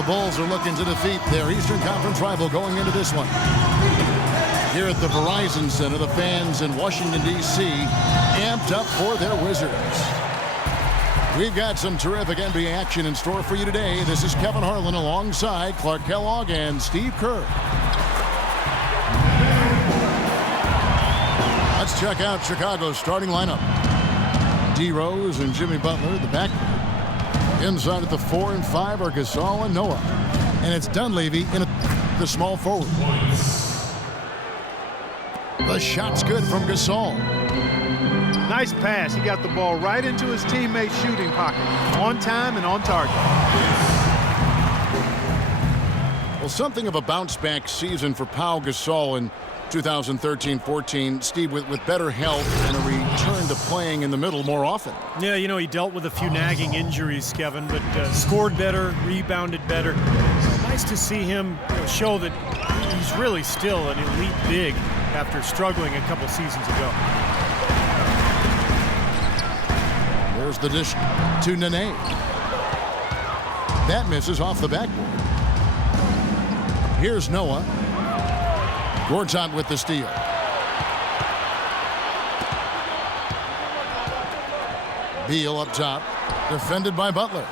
The Bulls are looking to defeat their Eastern Conference rival going into this one. Here at the Verizon Center, the fans in Washington, D.C. amped up for their Wizards. We've got some terrific NBA action in store for you today. This is Kevin Harlan alongside Clark Kellogg and Steve Kerr. Let's check out Chicago's starting lineup. D. Rose and Jimmy Butler, the back. Inside at the 4 and 5 are Gasol and Noah. And it's Dunleavy in the small forward. The shot's good from Gasol. Nice pass. He got the ball right into his teammate's shooting pocket. On time and on target. Well, something of a bounce-back season for Pau Gasol in 2013-14. Steve, with better health and a return to playing in the middle more often. Yeah, you know, he dealt with a few nagging injuries, Kevin, but scored better, rebounded better. So nice to see him show that he's really still an elite big after struggling a couple seasons ago. There's the dish to Nene. That misses off the backboard. Here's Noah. Gortat with the steal. Beal up top. Defended by Butler.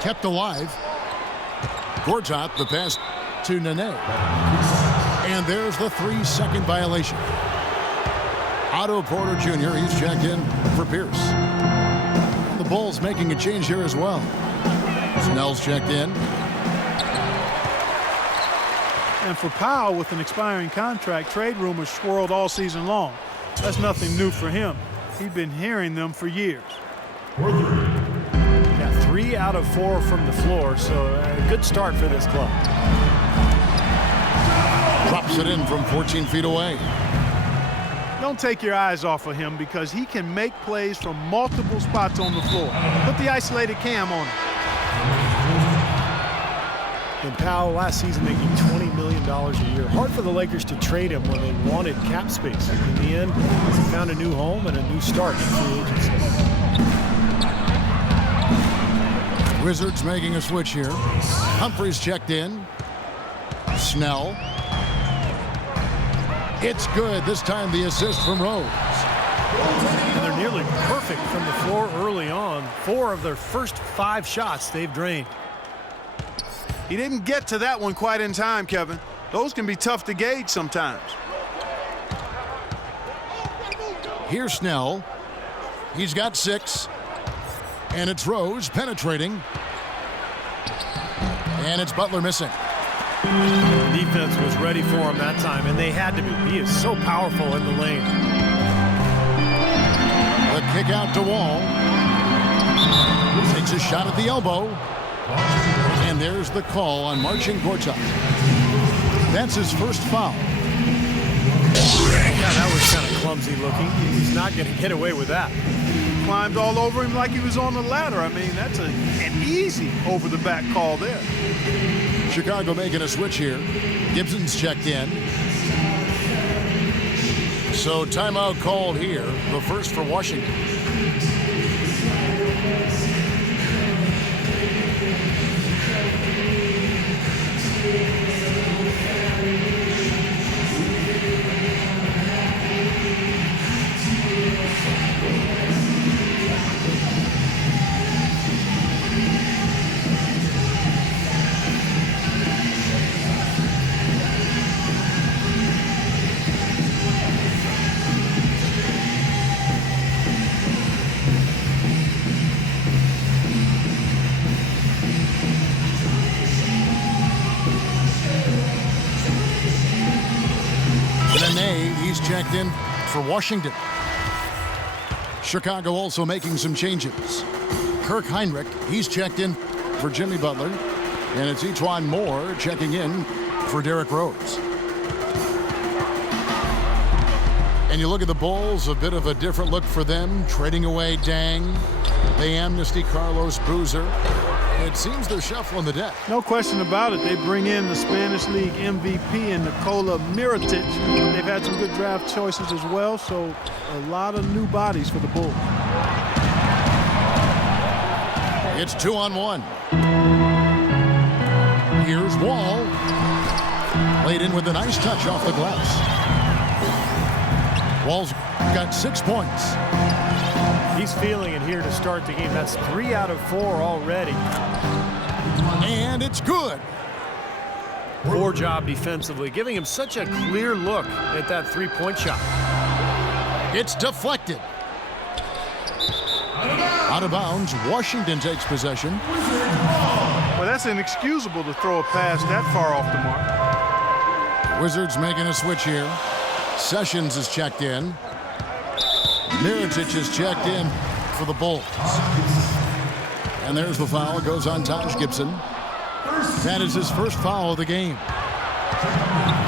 Kept alive. Gortat, the pass to Nene. And there's the 3-second violation. Otto Porter Jr., he's checked in for Pierce. The Bulls making a change here as well. Snell's checked in. And for Powell, with an expiring contract, trade rumors swirled all season long. That's nothing new for him. He'd been hearing them for years. Got 3 out of 4 from the floor, so a good start for this club. Drops it in from 14 feet away. Don't take your eyes off of him because he can make plays from multiple spots on the floor. Put the isolated cam on him. And Powell last season making $20 million a year. Hard for the Lakers to trade him when they wanted cap space. In the end, he found a new home and a new start in free agency. Wizards making a switch here. Humphries checked in. Snell. It's good. This time the assist from Rose. And they're nearly perfect from the floor early on. 4 of their first 5 shots they've drained. He didn't get to that one quite in time, Kevin. Those can be tough to gauge sometimes. Here's Snell. He's got 6. And it's Rose penetrating. And it's Butler missing. The defense was ready for him that time, and they had to be. He is so powerful in the lane. The kick out to Wall. Takes a shot at the elbow. And there's the call on Marcin Gortat. That's his first foul. Yeah, that was kind of clumsy looking. He's not going to get away with that. He climbed all over him like he was on a ladder. I mean, that's an easy over-the-back call there. Chicago making a switch here. Gibson's checked in. So timeout called here. The first for Washington. He's checked in for Washington. Chicago also making some changes. Kirk Hinrich, he's checked in for Jimmy Butler. And it's E'Twaun Moore checking in for Derrick Rose. And you look at the Bulls, a bit of a different look for them, trading away Dang. They amnesty Carlos Boozer. It seems they're shuffling the deck. No question about it. They bring in the Spanish League MVP and Nikola Mirotic. They've had some good draft choices as well, so a lot of new bodies for the Bulls. It's 2-on-1. Here's Wall. Laid in with a nice touch off the glass. Wall's got 6 points. He's feeling it here to start the game. That's 3 out of 4 already. And it's good. Poor job defensively, giving him such a clear look at that three-point shot. It's deflected. Out of bounds, Washington takes possession. Well, that's inexcusable to throw a pass that far off the mark. Wizards making a switch here. Sessions is checked in. Mirotic is checked in for the Bulls. And there's the foul. It goes on Taj Gibson. That is his first foul of the game.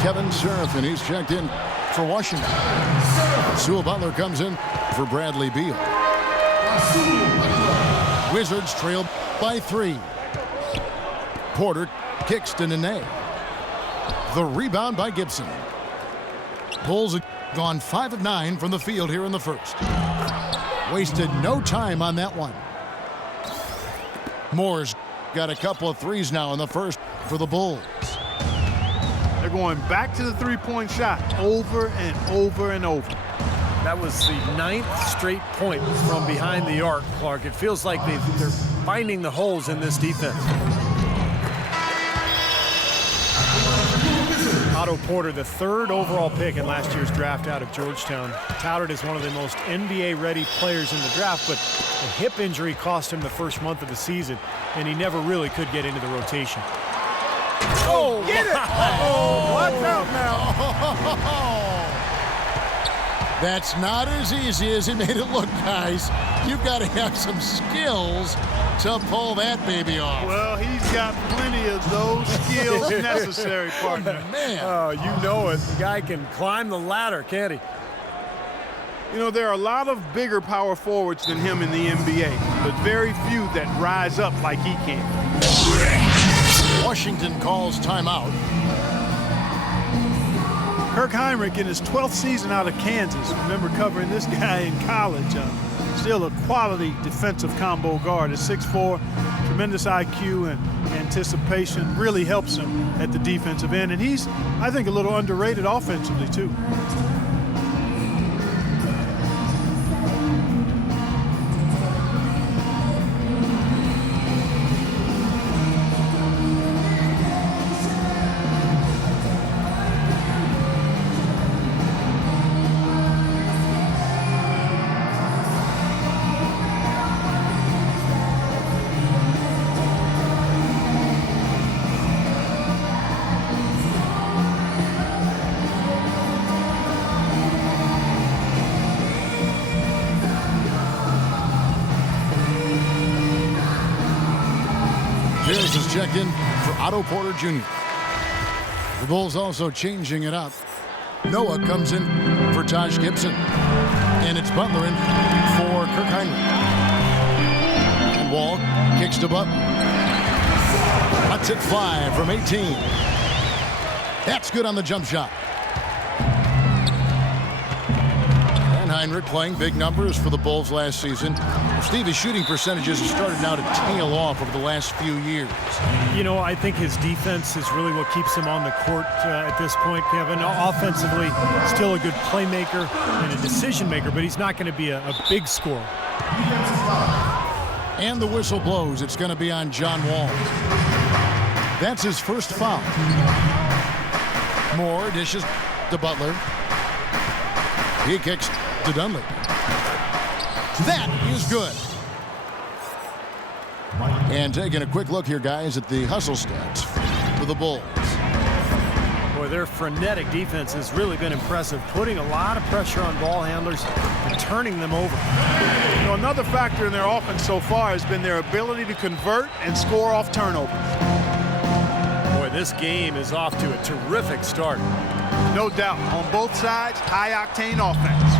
Kevin Seraphin, he's checked in for Washington. Sewell Butler comes in for Bradley Beal. Wizards trail by 3. Porter kicks to Nene. The rebound by Gibson. Bulls have gone 5 of 9 from the field here in the first. Wasted no time on that one. Moore's got a couple of threes now in the first for the Bulls. They're going back to the three-point shot over and over and over. That was the 9th straight point from behind the arc, Clark. It feels like they're finding the holes in this defense. Otto Porter, the 3rd overall pick in last year's draft out of Georgetown, touted as one of the most NBA-ready players in the draft, but a hip injury cost him the first month of the season, and he never really could get into the rotation. Oh, Get it! Oh, watch out now. That's not as easy as he made it look, guys. You've got to have some skills to pull that baby off. Well, he's got plenty of those skills necessary, partner. Man. Oh, you know it. The guy can climb the ladder, can't he? You know, there are a lot of bigger power forwards than him in the NBA, but very few that rise up like he can. Washington calls timeout. Kirk Hinrich in his 12th season out of Kansas. Remember covering this guy in college. Still a quality defensive combo guard at 6'4", tremendous IQ and anticipation. Really helps him at the defensive end. And he's, I think, a little underrated offensively, too. Pierce is checked in for Otto Porter Jr. The Bulls also changing it up. Noah comes in for Taj Gibson. And it's Butler in for Kirk Hinrich. And Wall kicks to Butler. Cuts it 5 from 18. That's good on the jump shot. And Hinrich playing big numbers for the Bulls last season. Stevie's shooting percentages have started now to tail off over the last few years. You know, I think his defense is really what keeps him on the court at this point, Kevin. Offensively, still a good playmaker and a decision maker, but he's not going to be a big scorer. And the whistle blows. It's going to be on John Wall. That's his first foul. Moore dishes to Butler. He kicks to Dunley. That is good. And taking a quick look here, guys, at the hustle stats for the Bulls. Boy, their frenetic defense has really been impressive, putting a lot of pressure on ball handlers and turning them over. You know, another factor in their offense so far has been their ability to convert and score off turnovers. Boy, this game is off to a terrific start. No doubt. On both sides, high-octane offense.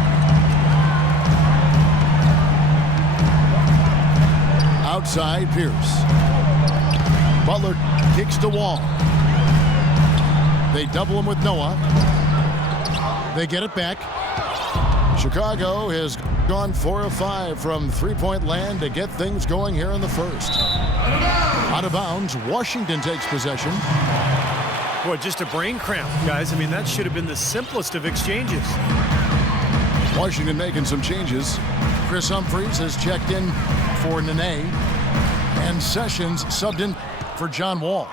Outside, Pierce. Butler kicks to Wall. They double him with Noah. They get it back. Chicago has gone 4 of 5 from three-point land to get things going here in the first. Out of bounds, Washington takes possession. Boy, just a brain cramp, guys. I mean, that should have been the simplest of exchanges. Washington making some changes. Chris Humphries has checked in for Nene, and Sessions subbed in for John Wall.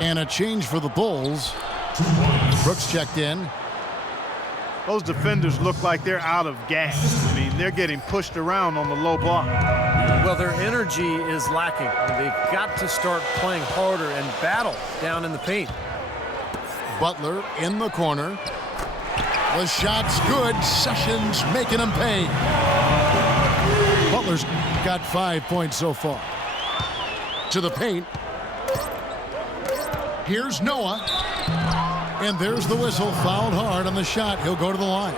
And a change for the Bulls. Brooks checked in. Those defenders look like they're out of gas. I mean, they're getting pushed around on the low block. Well, their energy is lacking. They've got to start playing harder and battle down in the paint. Butler in the corner. The shot's good. Sessions making him pay. Butler's got 5 points so far. To the paint. Here's Noah. And there's the whistle. Fouled hard on the shot. He'll go to the line.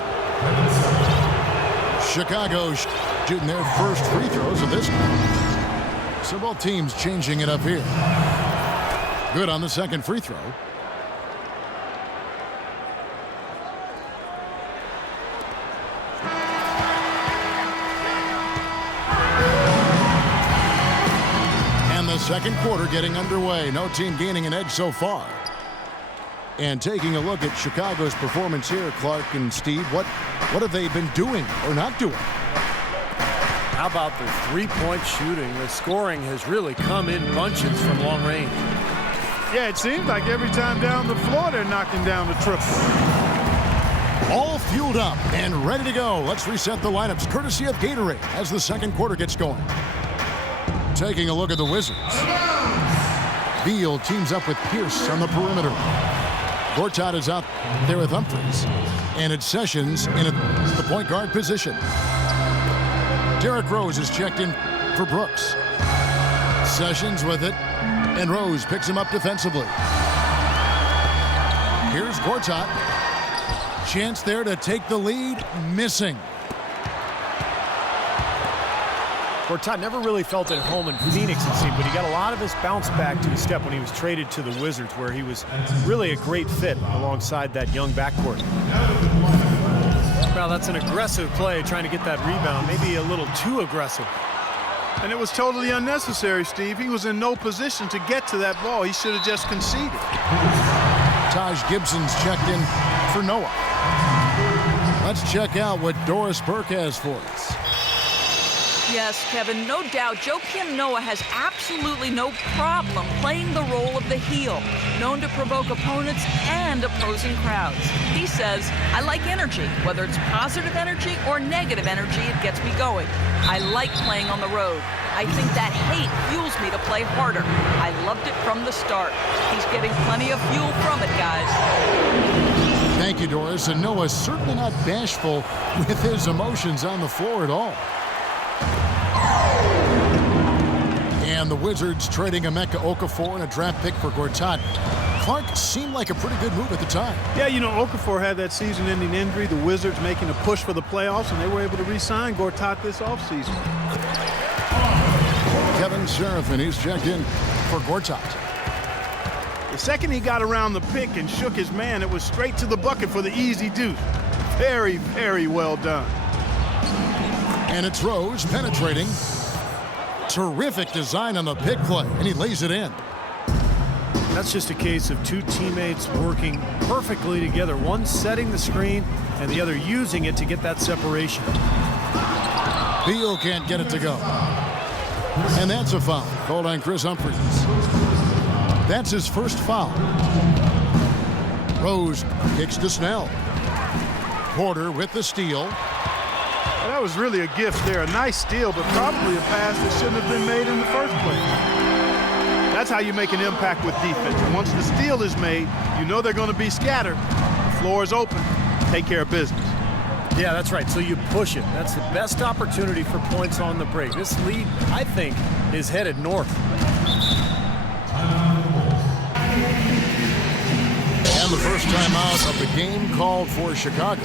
Chicago shooting their first free throws of this one. So both teams changing it up here. Good on the second free throw. And the second quarter getting underway. No team gaining an edge so far. And taking a look at Chicago's performance here, Clark and Steve, what have they been doing or not doing? How about the three-point shooting? The scoring has really come in bunches from long range. Yeah, it seems like every time down the floor they're knocking down the triple. All fueled up and ready to go. Let's reset the lineups courtesy of Gatorade as the second quarter gets going. Taking a look at the Wizards. Beal teams up with Pierce on the perimeter. Gortat is out there with Humphries. And it's Sessions in the point guard position. Derrick Rose is checked in for Brooks. Sessions with it. And Rose picks him up defensively. Here's Gortat. Chance there to take the lead. Missing. Gortat never really felt at home in Phoenix, it seemed, but he got a lot of his bounce back to his step when he was traded to the Wizards, where he was really a great fit alongside that young backcourt. Well, that's an aggressive play, trying to get that rebound, maybe a little too aggressive. And it was totally unnecessary, Steve. He was in no position to get to that ball. He should have just conceded. Taj Gibson's checked in for Noah. Let's check out what Doris Burke has for us. Yes, Kevin, no doubt Joakim Noah has absolutely no problem playing the role of the heel, known to provoke opponents and opposing crowds. He says, I like energy. Whether it's positive energy or negative energy, it gets me going. I like playing on the road. I think that hate fuels me to play harder. I loved it from the start. He's getting plenty of fuel from it, guys. Thank you, Doris. And Noah's certainly not bashful with his emotions on the floor at all. And the Wizards trading Emeka Okafor and a draft pick for Gortat. Clark seemed like a pretty good move at the time. Yeah, you know, Okafor had that season-ending injury. The Wizards making a push for the playoffs, and they were able to re-sign Gortat this offseason. Kevin Seraphin, he's checked in for Gortat. The second he got around the pick and shook his man, it was straight to the bucket for the easy deuce. Very, very well done. And it's Rose penetrating. Terrific design on the pick play, and he lays it in. That's just a case of two teammates working perfectly together, one setting the screen and the other using it to get that separation. Beal can't get it to go. And that's a foul called on Chris Humphries. That's his first foul. Rose kicks to Snell. Porter with the steal. Well, that was really a gift there. A nice steal, but probably a pass that shouldn't have been made in the first place. That's how you make an impact with defense. Once the steal is made, you know they're going to be scattered. The floor is open. Take care of business. Yeah, that's right. So you push it. That's the best opportunity for points on the break. This lead, I think, is headed north. And the first time out of the game called for Chicago.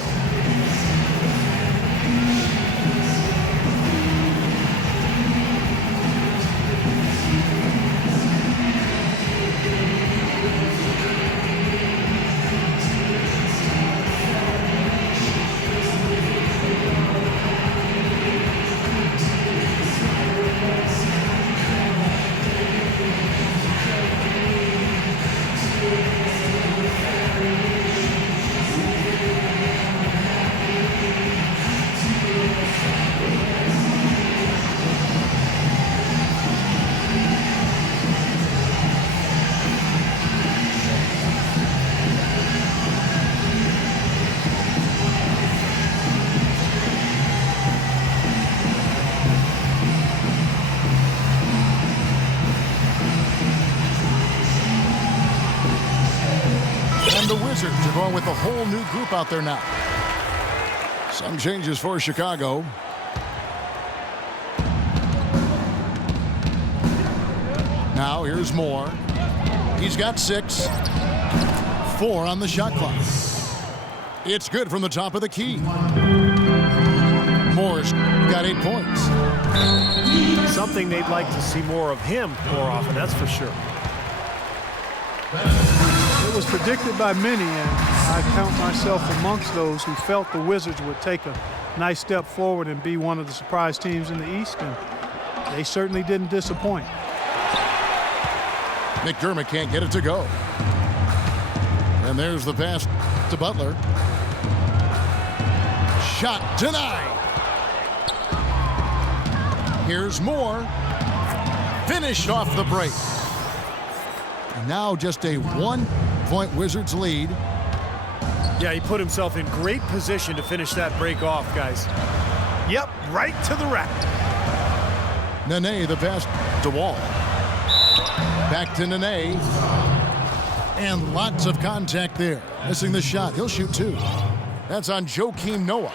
along with a whole new group out there now. Some changes for Chicago. Now here's Moore. He's got 6. 4 on the shot clock. It's good from the top of the key. Moore's got 8 points. Something they'd like to see more of him more often, that's for sure. It was predicted by many, and I count myself amongst those who felt the Wizards would take a nice step forward and be one of the surprise teams in the East, and they certainly didn't disappoint. McDermott can't get it to go. And there's the pass to Butler. Shot denied. Here's Moore. Finished off the break. And now just a 1-point Wizards lead. Yeah, he put himself in great position to finish that break off, guys. Yep, right to the rack. Nene, the pass to Wall. Back to Nene. And lots of contact there. Missing the shot. He'll shoot 2. That's on Joakim Noah.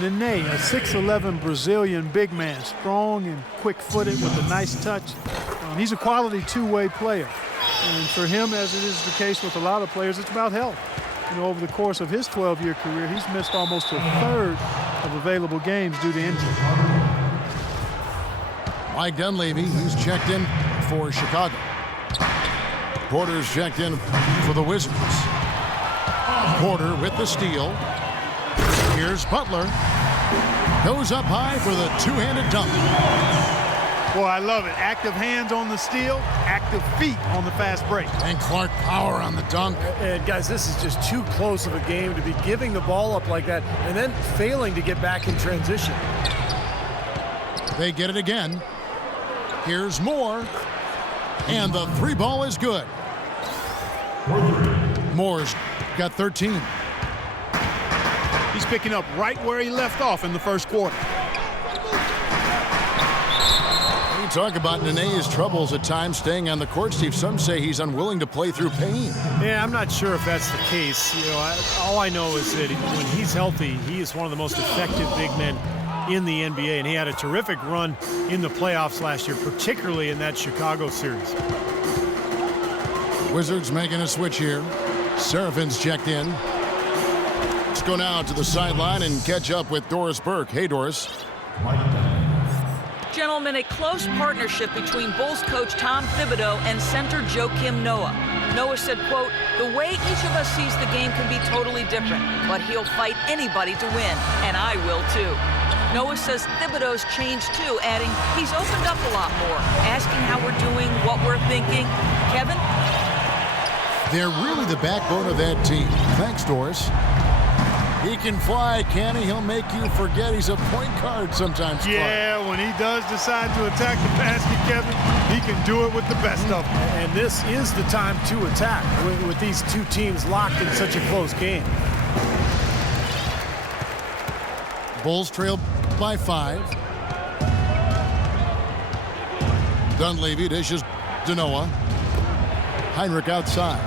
Nene, a 6'11" Brazilian big man, strong and quick-footed with a nice touch. And he's a quality two-way player. And for him, as it is the case with a lot of players, it's about health. You know, over the course of his 12-year career, he's missed almost a third of available games due to injury. Mike Dunleavy, he's checked in for Chicago. Porter's checked in for the Wizards. Porter with the steal. Here's Butler. Goes up high for the two-handed dunk. Boy, I love it. Active hands on the steal, active feet on the fast break. And Clark Power on the dunk. And guys, this is just too close of a game to be giving the ball up like that and then failing to get back in transition. They get it again. Here's Moore. And the 3 ball is good. Moore's got 13. He's picking up right where he left off in the first quarter. You talk about Nene's troubles at times staying on the court, Steve. Some say he's unwilling to play through pain. Yeah, I'm not sure if that's the case. You know, all I know is that when he's healthy, he is one of the most effective big men in the NBA, and he had a terrific run in the playoffs last year, particularly in that Chicago series. Wizards making a switch here. Serafin's checked in. Let's go now to the sideline and catch up with Doris Burke. Hey, Doris. Gentlemen, a close partnership between Bulls coach Tom Thibodeau and center Joakim Noah. Noah said, quote, "The way each of us sees the game can be totally different, but he'll fight anybody to win, and I will too." Noah says Thibodeau's changed too, adding, "He's opened up a lot more, asking how we're doing, what we're thinking." Kevin? They're really the backbone of that team. Thanks, Doris. He can fly, can he? He'll make you forget he's a point guard sometimes. Clark. Yeah, when he does decide to attack the basket, Kevin, he can do it with the best of them. And this is the time to attack with these two teams locked in such a close game. Bulls trail by 5. Dunleavy dishes to Noah. Heinrich outside.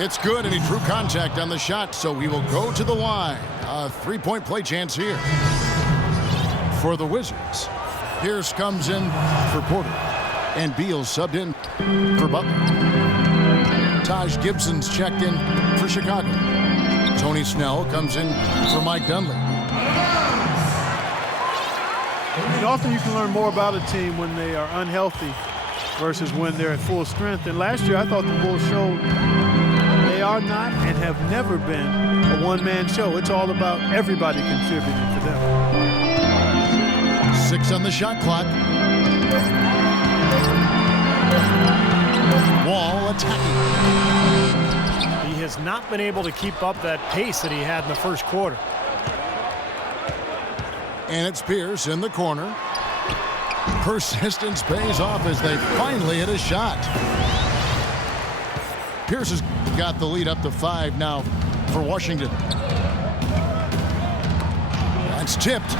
It's good, and he drew contact on the shot, so he will go to the line. A 3-point play chance here for the Wizards. Pierce comes in for Porter, and Beal subbed in for Butler. Taj Gibson's checked in for Chicago. Tony Snell comes in for Mike Dunleavy. And often you can learn more about a team when they are unhealthy versus when they're at full strength. And last year, I thought the Bulls showed they are not and have never been a one-man show. It's all about everybody contributing for them. 6 on the shot clock. Wall attacking. He has not been able to keep up that pace that he had in the first quarter. And it's Pierce in the corner. Persistence pays off as they finally hit a shot. Pierce has got the lead up to 5 now for Washington. That's tipped.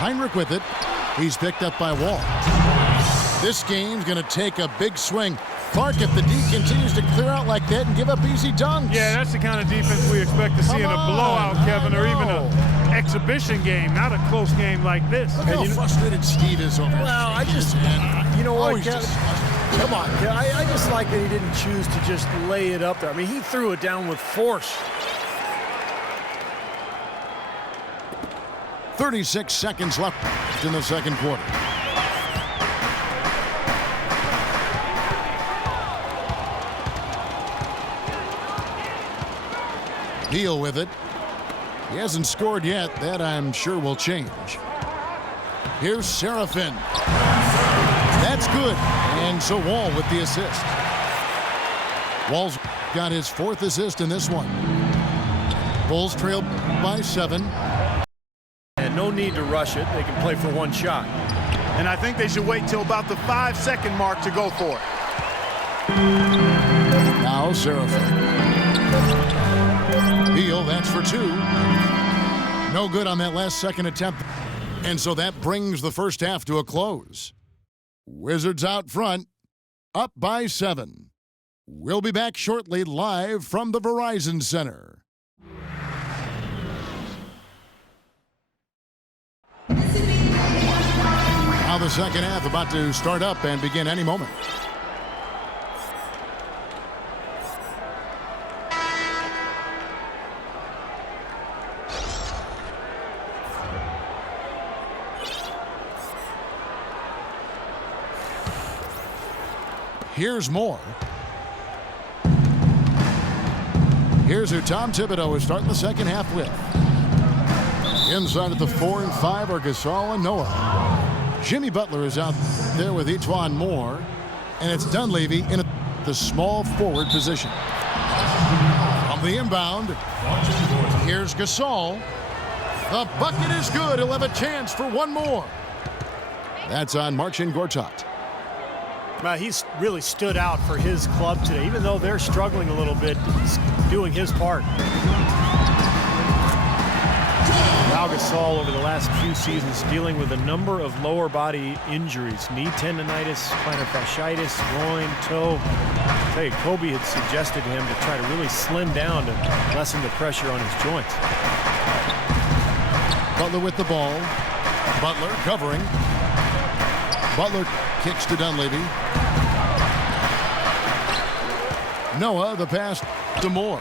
Heinrich with it. He's picked up by Wall. This game's going to take a big swing. Clark at the D continues to clear out like that and give up easy dunks. Yeah, that's the kind of defense we expect to see in a blowout, Kevin, or even an exhibition game, not a close game like this. Look how frustrated Steve is over. Well, I just, you know what, Kevin? Come on, I just like that he didn't choose to just lay it up there. I mean, he threw it down with force. 36 seconds left in the second quarter. Beal with it. He hasn't scored yet. That, I'm sure, will change. Here's Serafin. That's good. And so Wall with the assist. Wall's got his 4th assist in this one. Bulls trail by 7. And no need to rush it. They can play for one shot. And I think they should wait till about the 5-second mark to go for it. Now Serafin. Beal, that's for 2. No good on that last second attempt. And so that brings the first half to a close. Wizards out front, up by 7. We'll be back shortly live from the Verizon Center. Now the second half about to start up and begin any moment. Here's Moore. Here's who Tom Thibodeau is starting the second half with. Inside at the 4 and 5 are Gasol and Noah. Jimmy Butler is out there with E'Twaun Moore. And it's Dunleavy in the small forward position. From the inbound, here's Gasol. The bucket is good. He'll have a chance for one more. That's on Marcin Gortat. He's really stood out for his club today. Even though they're struggling a little bit, he's doing his part. Pau Gasol over the last few seasons dealing with a number of lower body injuries. Knee tendonitis, plantar fasciitis, groin, toe. I tell you, Kobe had suggested to him to try to really slim down to lessen the pressure on his joints. Butler with the ball. Butler covering. Butler kicks to Dunleavy. Noah, the pass to Moore.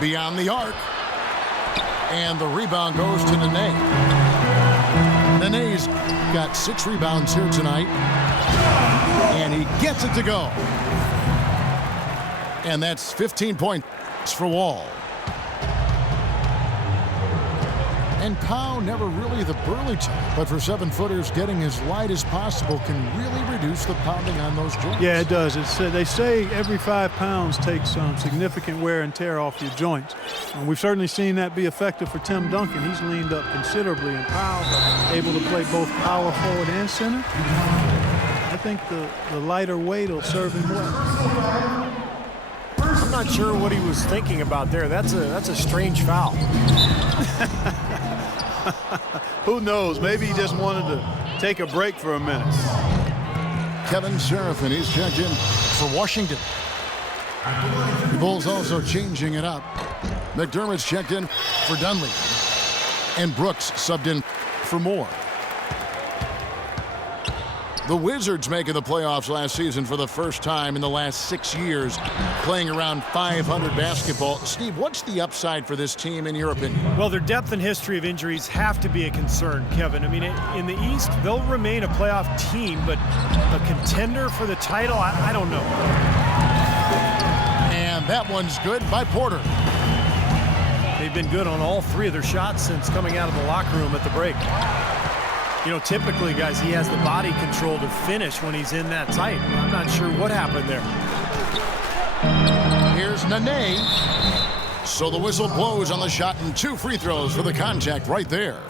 Beyond the arc. And the rebound goes to Nene. Nene's got 6 rebounds here tonight. And he gets it to go. And that's 15 points for Wall. And Pau never really the burly type, but for 7-footers, getting as light as possible can really reduce the pounding on those joints. Yeah, it does. They say every 5 pounds takes some significant wear and tear off your joints. And we've certainly seen that be effective for Tim Duncan. He's leaned up considerably, and Pau able to play both power forward and center. I think the lighter weight will serve him well. I'm not sure what he was thinking about there. That's a strange foul. Who knows? Maybe he just wanted to take a break for a minute. Kevin Serafin, he's checked in for Washington. The Bulls also changing it up. McDermott's checked in for Dunleavy. And Brooks subbed in for Moore. The Wizards making the playoffs last season for the first time in the last 6 years, playing around 500 basketball. Steve, what's the upside for this team in your opinion? Well, their depth and history of injuries have to be a concern, Kevin. I mean, in the East, they'll remain a playoff team, but a contender for the title, I don't know. And that one's good by Porter. They've been good on all 3 of their shots since coming out of the locker room at the break. You know, typically, guys, he has the body control to finish when he's in that tight. I'm not sure what happened there. Here's Nene. So the whistle blows on the shot and 2 free throws for the contact right there.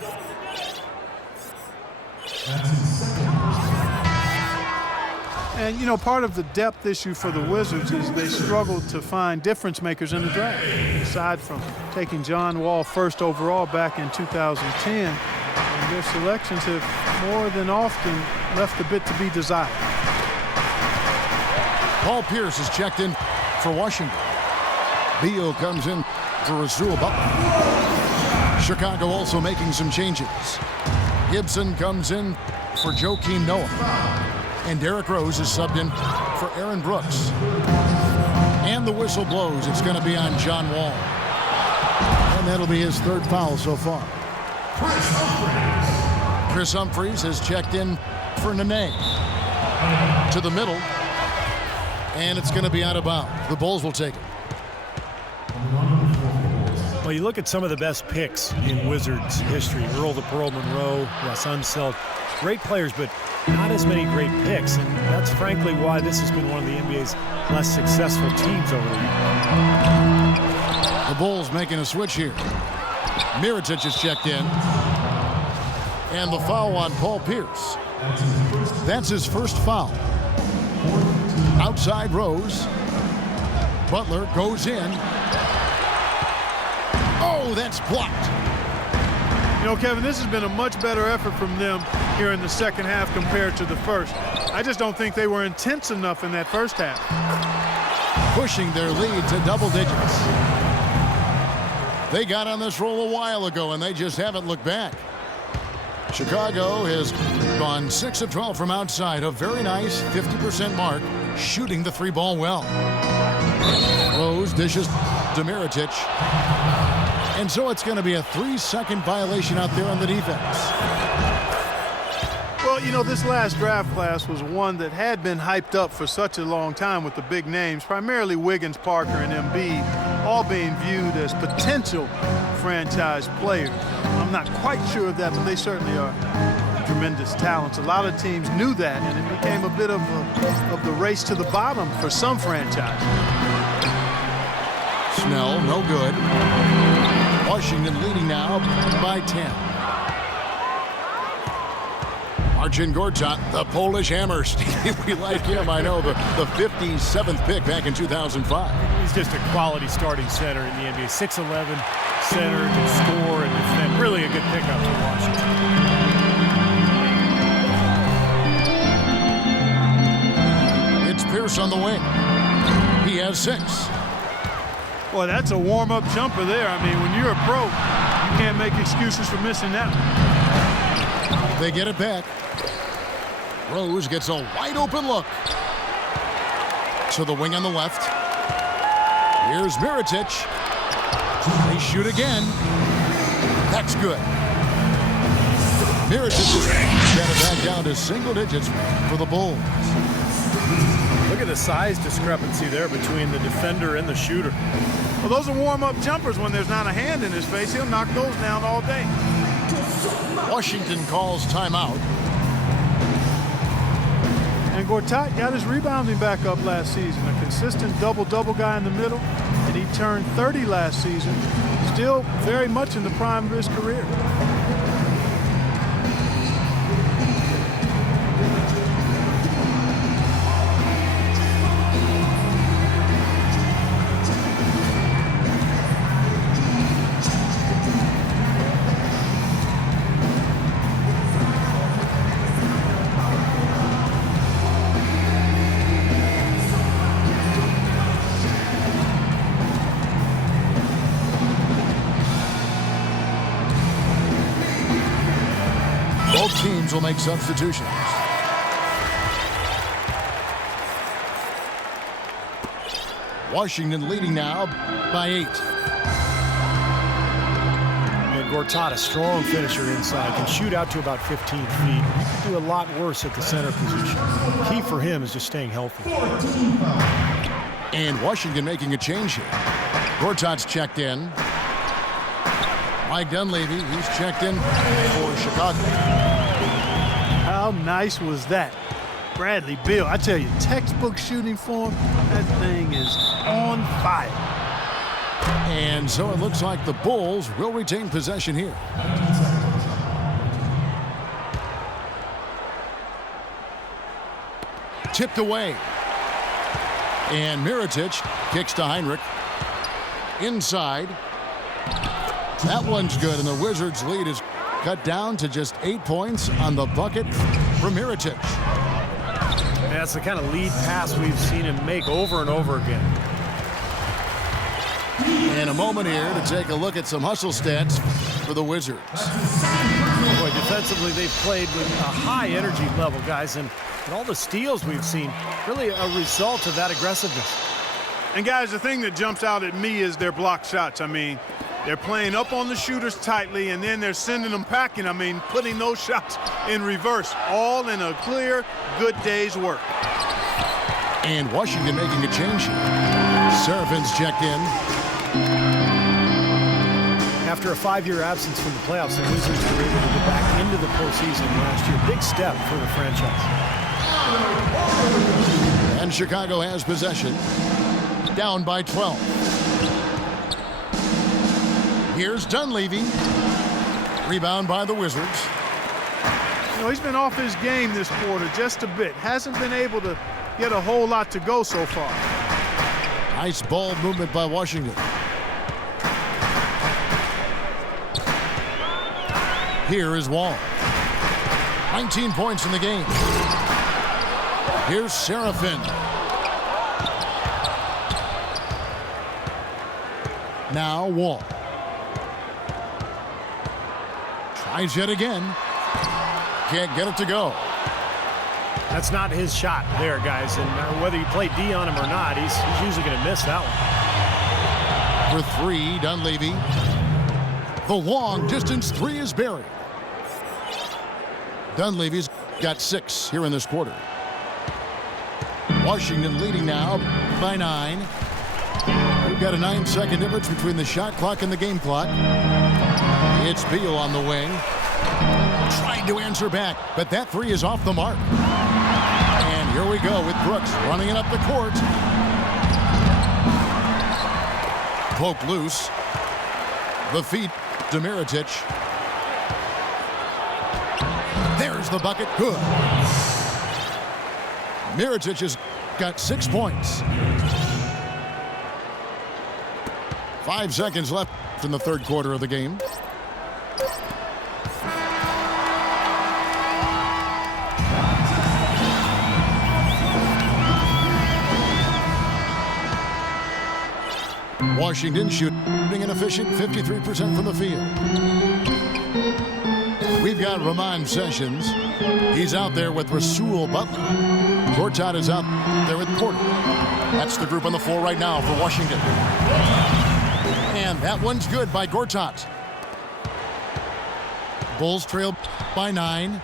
And, you know, part of the depth issue for the Wizards is they struggled to find difference makers in the draft. Aside from taking John Wall first overall back in 2010, and their selections have more than often left a bit to be desired. Paul Pierce is checked in for Washington. Beal comes in for Rasul Butler. Chicago also making some changes. Gibson comes in for Joakim Noah. And Derrick Rose is subbed in for Aaron Brooks. And the whistle blows. It's going to be on John Wall. And that'll be his third foul so far. Chris Humphries has checked in for Nene. To the middle. And it's going to be out of bounds. The Bulls will take it. Well, you look at some of the best picks in Wizards history. Earl the Pearl Monroe, Russ Unseld. Great players, but not as many great picks. And that's frankly why this has been one of the NBA's less successful teams over the years. The Bulls making a switch here. Mirotic is checked in. And the foul on Paul Pierce. That's his first foul. Outside Rose. Butler goes in. Oh, that's blocked. You know, Kevin, this has been a much better effort from them here in the second half compared to the first. I just don't think they were intense enough in that first half. Pushing their lead to double digits. They got on this roll a while ago, and they just haven't looked back. Chicago has gone 6 of 12 from outside, a very nice 50% mark, shooting the three ball well. Rose dishes to Mirotic. And so it's going to be a 3-second violation out there on the defense. Well, you know, this last draft class was one that had been hyped up for such a long time with the big names, primarily Wiggins, Parker, and Embiid, all being viewed as potential franchise players. I'm not quite sure of that, but they certainly are tremendous talents. A lot of teams knew that, and it became a bit of the race to the bottom for some franchises. Snell, no good. Washington leading now by 10. Marcin Gortat, the Polish hammer. We like him, I know, the 57th pick back in 2005. He's just a quality starting center in the NBA. 6'11", center, can score and defend. Really a good pickup for Washington. It's Pierce on the wing. He has 6. Boy, that's a warm-up jumper there. I mean, when you're a pro, you can't make excuses for missing that one. They get it back. Rose gets a wide-open look. To the wing on the left. Here's Mirotic. They shoot again. That's good. Mirotic has got it back down to single digits for the Bulls. Look at the size discrepancy there between the defender and the shooter. Well, those are warm-up jumpers. When there's not a hand in his face, he'll knock those down all day. Washington calls timeout. And Gortat got his rebounding back up last season. A consistent double-double guy in the middle. And he turned 30 last season. Still very much in the prime of his career. Both teams will make substitutions. Washington leading now by 8. And Gortat, a strong finisher inside, can shoot out to about 15 feet. He can do a lot worse at the center position. Key for him is just staying healthy. And Washington making a change here. Gortat's checked in. Mike Dunleavy, he's checked in for Chicago. How nice was that? Bradley Beal, I tell you, textbook shooting form, that thing is on fire. And so it looks like the Bulls will retain possession here. Tipped away. And Mirotic kicks to Heinrich. Inside. That one's good, and the Wizards' lead is cut down to just 8 points on the bucket from Mirotic. That's the kind of lead pass we've seen him make over and over again. And a moment here to take a look at some hustle stats for the Wizards. Boy, defensively, they've played with a high energy level, guys, and all the steals we've seen, really a result of that aggressiveness. And guys, the thing that jumps out at me is their block shots. I mean, they're playing up on the shooters tightly, and then they're sending them packing. I mean, putting those shots in reverse, all in a clear, good day's work. And Washington making a change here. Serafin's checked in. After a 5-year absence from the playoffs, the Wizards were able to get back into the postseason last year. Big step for the franchise. And Chicago has possession. Down by 12. Here's Dunleavy. Rebound by the Wizards. You know, he's been off his game this quarter just a bit. Hasn't been able to get a whole lot to go so far. Nice ball movement by Washington. Here is Wall. 19 points in the game. Here's Serafin. Now Wall. Tries yet again. Can't get it to go. That's not his shot there, guys. And whether you play D on him or not, he's usually going to miss that one. For three, Dunleavy. The long distance three is buried. Dunleavy's got 6 here in this quarter. Washington leading now by 9. We've got a 9-second difference between the shot clock and the game clock. It's Beal on the wing. Trying to answer back, but that three is off the mark. And here we go with Brooks running it up the court. Poked loose. The feet to Mirotic. There's the bucket. Good. Mirotic has got 6 points. 5 seconds left in the third quarter of the game. Washington shooting an efficient 53% from the field. We've got Ramon Sessions. He's out there with Rasul Butler. Gortat is out there with Porter. That's the group on the floor right now for Washington. And that one's good by Gortat. Bulls trail by 9.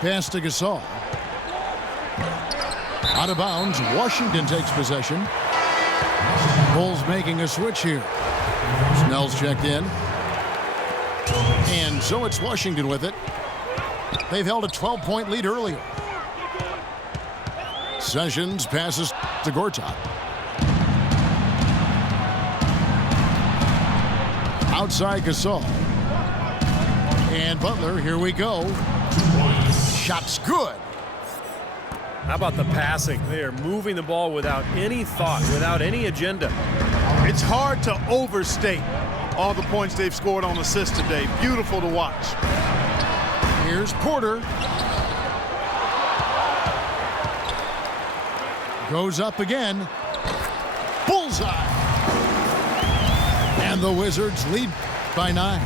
Pass to Gasol. Out of bounds, Washington takes possession. Bulls making a switch here. Snell's checked in. And so it's Washington with it. They've held a 12-point lead earlier. Sessions passes to Gortat. Outside Gasol. And Butler, here we go. Shot's good. How about the passing? They are moving the ball without any thought, without any agenda. It's hard to overstate all the points they've scored on assists today. Beautiful to watch. Here's Porter. Goes up again. Bullseye. And the Wizards lead by 9.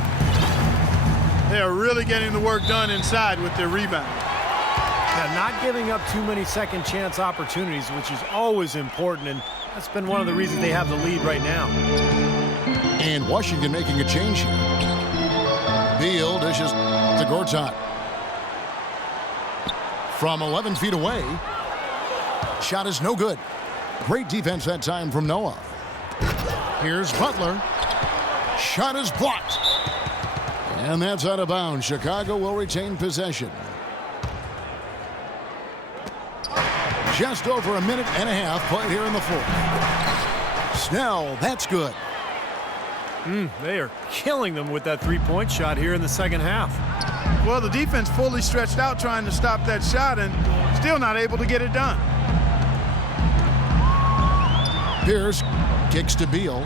They are really getting the work done inside with their rebound. Yeah, not giving up too many second chance opportunities, which is always important, and that's been one of the reasons they have the lead right now. And Washington making a change here. Beal dishes to Gortat. From 11 feet away. Shot is no good. Great defense that time from Noah. Here's Butler. Shot is blocked. And that's out of bounds. Chicago will retain possession. Just over a minute and a half played here in the fourth. Snell, that's good. They are killing them with that three-point shot here in the second half. Well, the defense fully stretched out trying to stop that shot and still not able to get it done. Pierce kicks to Beal.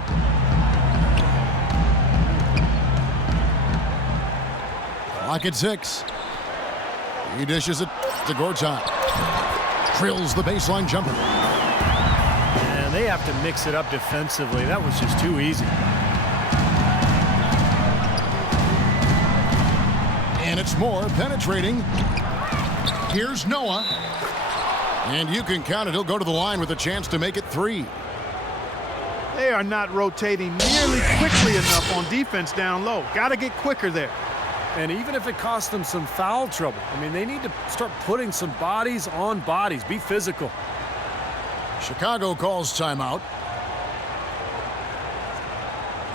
Clock at 6. He dishes it to Gortat. Drills the baseline jumper. And they have to mix it up defensively. That was just too easy. And it's Moore penetrating. Here's Noah. And you can count it. He'll go to the line with a chance to make it 3. They are not rotating nearly quickly enough on defense down low. Got to get quicker there. And even if it costs them some foul trouble, I mean, they need to start putting some bodies on bodies. Be physical. Chicago calls timeout.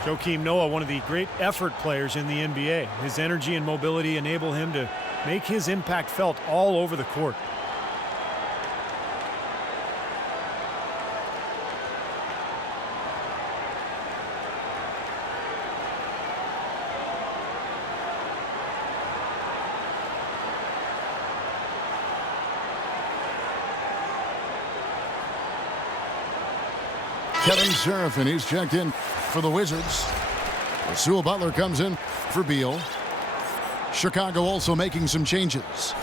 Joakim Noah, one of the great effort players in the NBA. His energy and mobility enable him to make his impact felt all over the court. Kevin Seraphin, he's checked in for the Wizards. Rasul Butler comes in for Beal. Chicago also making some changes.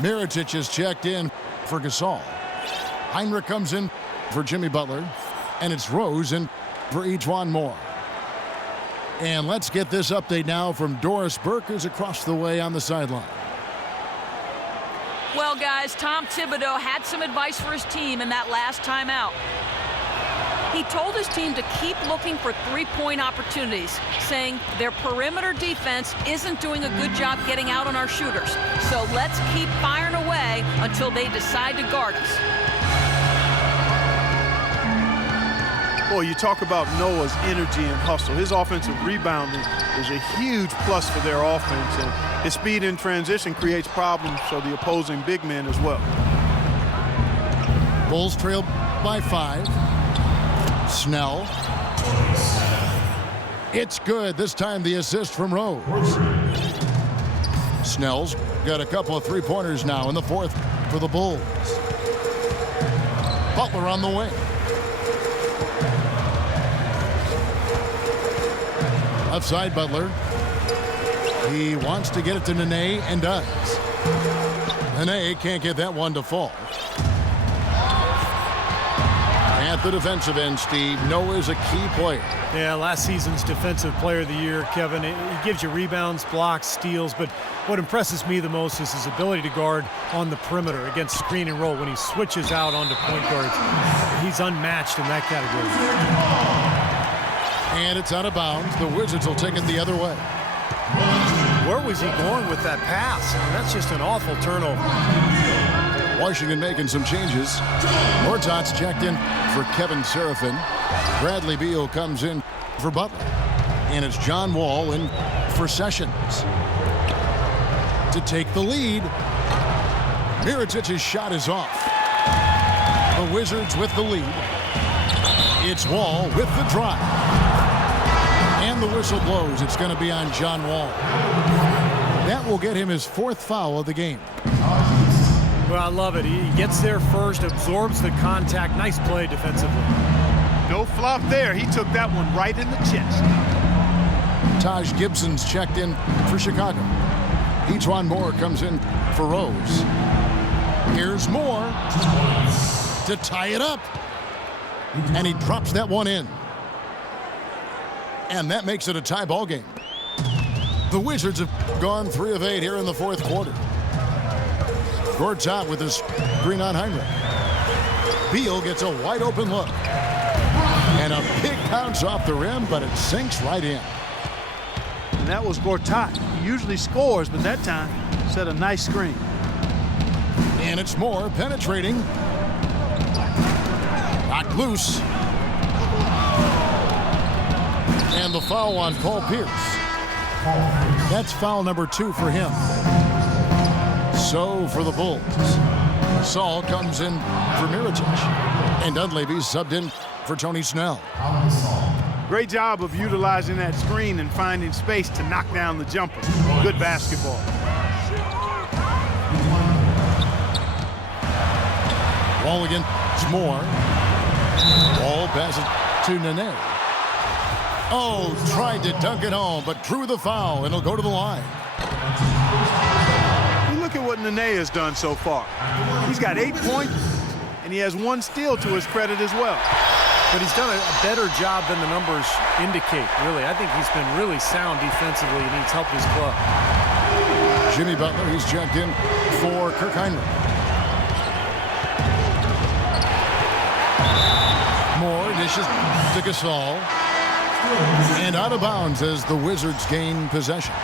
Mirotic is checked in for Gasol. Heinrich comes in for Jimmy Butler. And it's Rose in for E'Twaun Moore. And let's get this update now from Doris Burke, who's across the way on the sideline. Well, guys, Tom Thibodeau had some advice for his team in that last timeout. He told his team to keep looking for three-point opportunities, saying their perimeter defense isn't doing a good job getting out on our shooters. So let's keep firing away until they decide to guard us. Boy, you talk about Noah's energy and hustle. His offensive rebounding is a huge plus for their offense, and his speed in transition creates problems for the opposing big men as well. Bulls trail by 5. Snell. It's good. This time the assist from Rose. Snell's got a couple of three-pointers now in the fourth for the Bulls. Butler on the wing. Left side, Butler. He wants to get it to Nene and does. Nene can't get that one to fall. At the defensive end, Steve, Noah's a key player. Yeah, last season's Defensive Player of the Year, Kevin. He gives you rebounds, blocks, steals, but what impresses me the most is his ability to guard on the perimeter against screen and roll when he switches out onto point guards. He's unmatched in that category. And it's out of bounds. The Wizards will take it the other way. Where was he going with that pass? I mean, that's just an awful turnover. Washington making some changes. Gortat's checked in for Kevin Seraphin. Bradley Beal comes in for Butler. And it's John Wall in for Sessions. To take the lead. Mirotic's shot is off. The Wizards with the lead. It's Wall with the drive. And the whistle blows. It's going to be on John Wall. That will get him his 4th foul of the game. Well, I love it. He gets there first, absorbs the contact. Nice play defensively. No flop there. He took that one right in the chest. Taj Gibson's checked in for Chicago. E'Twaun Moore comes in for Rose. Here's Moore to tie it up. And he drops that one in. And that makes it a tie ball game. The Wizards have gone 3 of 8 here in the 4th quarter. Gortat with his screen on Heinrich. Beal gets a wide open look. And a big bounce off the rim, but it sinks right in. And that was Gortat. He usually scores, but that time set a nice screen. And it's Moore penetrating. Knocked loose. And the foul on Paul Pierce. That's foul number 2 for him. So for the Bulls, Saul comes in for Mirotic. And Dunleavy's subbed in for Tony Snell. Great job of utilizing that screen and finding space to knock down the jumper. Good basketball. Wall against Moore. Wall passes to Nene. Oh, tried to dunk it home, but drew the foul, and he'll go to the line. You look at what Nene has done so far. He's got 8 points, and he has 1 steal to his credit as well. But he's done a better job than the numbers indicate, really. I think he's been really sound defensively, and he's helped his club. Jimmy Butler, he's checked in for Kirk Hinrich. Moore dishes to Gasol. And out of bounds as the Wizards gain possession.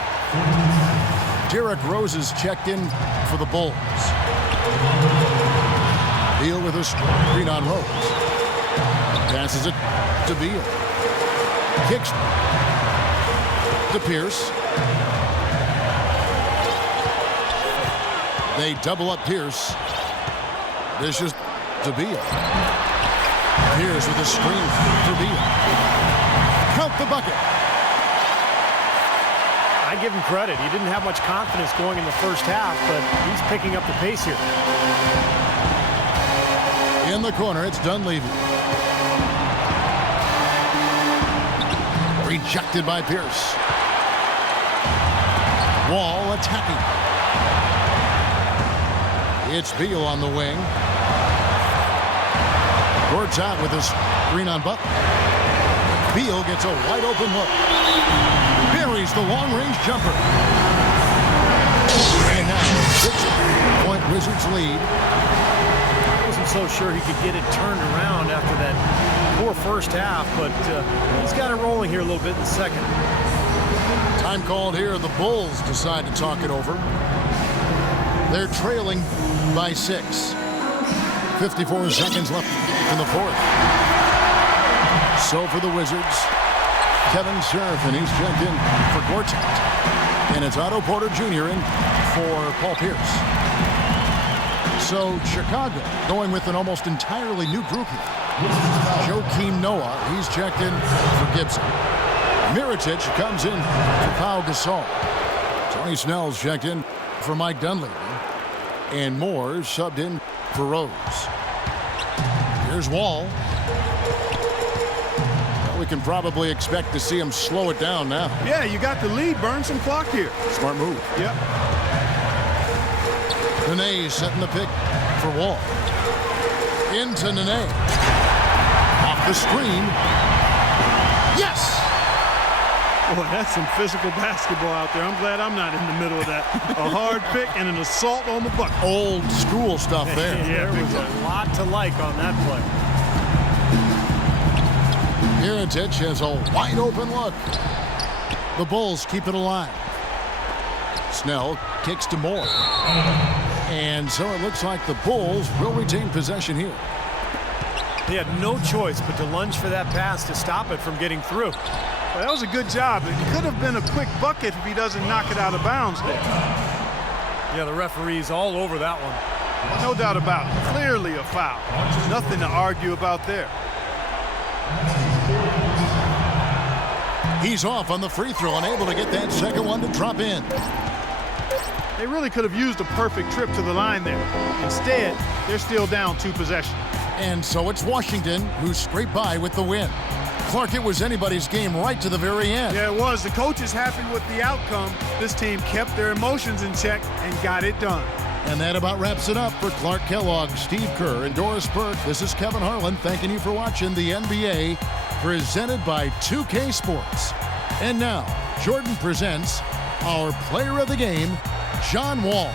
Derrick Rose is checked in for the Bulls. Beal with a screen on Rose. Passes it to Beal. Kicks to Pierce. They double up Pierce. Dishes to Beal. Pierce with a screen for Beal. Count the bucket. I give him credit. He didn't have much confidence going in the first half, but he's picking up the pace here. In the corner, it's Dunleavy. Rejected by Pierce. Wall attacking. It's Beal on the wing. Gord's out with his screen on Butler. Beal gets a wide open look. Buries the long-range jumper. And now 6-point Wizards lead. I wasn't so sure he could get it turned around after that poor first half, but he's got it rolling here a little bit in the second. Time called here. The Bulls decide to talk it over. They're trailing by 6. 54 seconds left in the fourth. So for the Wizards, Kevin Seraphin, he's checked in for Gortat. And it's Otto Porter Jr. in for Paul Pierce. So Chicago going with an almost entirely new group here. Joakim Noah, he's checked in for Gibson. Mirotic comes in for Pau Gasol. Tony Snell's checked in for Mike Dunleavy. And Moore subbed in for Rose. Here's Wall. We can probably expect to see him slow it down now. Yeah, you got the lead. Burn some clock here. Smart move. Yep. Nene setting the pick for Wall. Into Nene. Off the screen. Yes! Boy, that's some physical basketball out there. I'm glad I'm not in the middle of that. A hard pick and an assault on the bucket. Old school stuff there. Yeah, there was a lot to like on that play. Mirotic has a wide open look. The Bulls keep it alive. Snell kicks to Moore. And so it looks like the Bulls will retain possession here. They had no choice but to lunge for that pass to stop it from getting through. Well, that was a good job. It could have been a quick bucket if he doesn't knock it out of bounds there. Yeah, the referee's all over that one. No doubt about it. Clearly a foul. Nothing to argue about there. He's off on the free throw, unable to get that second one to drop in. They really could have used a perfect trip to the line there. Instead, they're still down 2 possessions. And so it's Washington who scraped by with the win. Clark, it was anybody's game right to the very end. Yeah, it was. The coach is happy with the outcome. This team kept their emotions in check and got it done. And that about wraps it up for Clark Kellogg, Steve Kerr, and Doris Burke. This is Kevin Harlan thanking you for watching the NBA, presented by 2K Sports. And now, Jordan presents our player of the game, John Wall.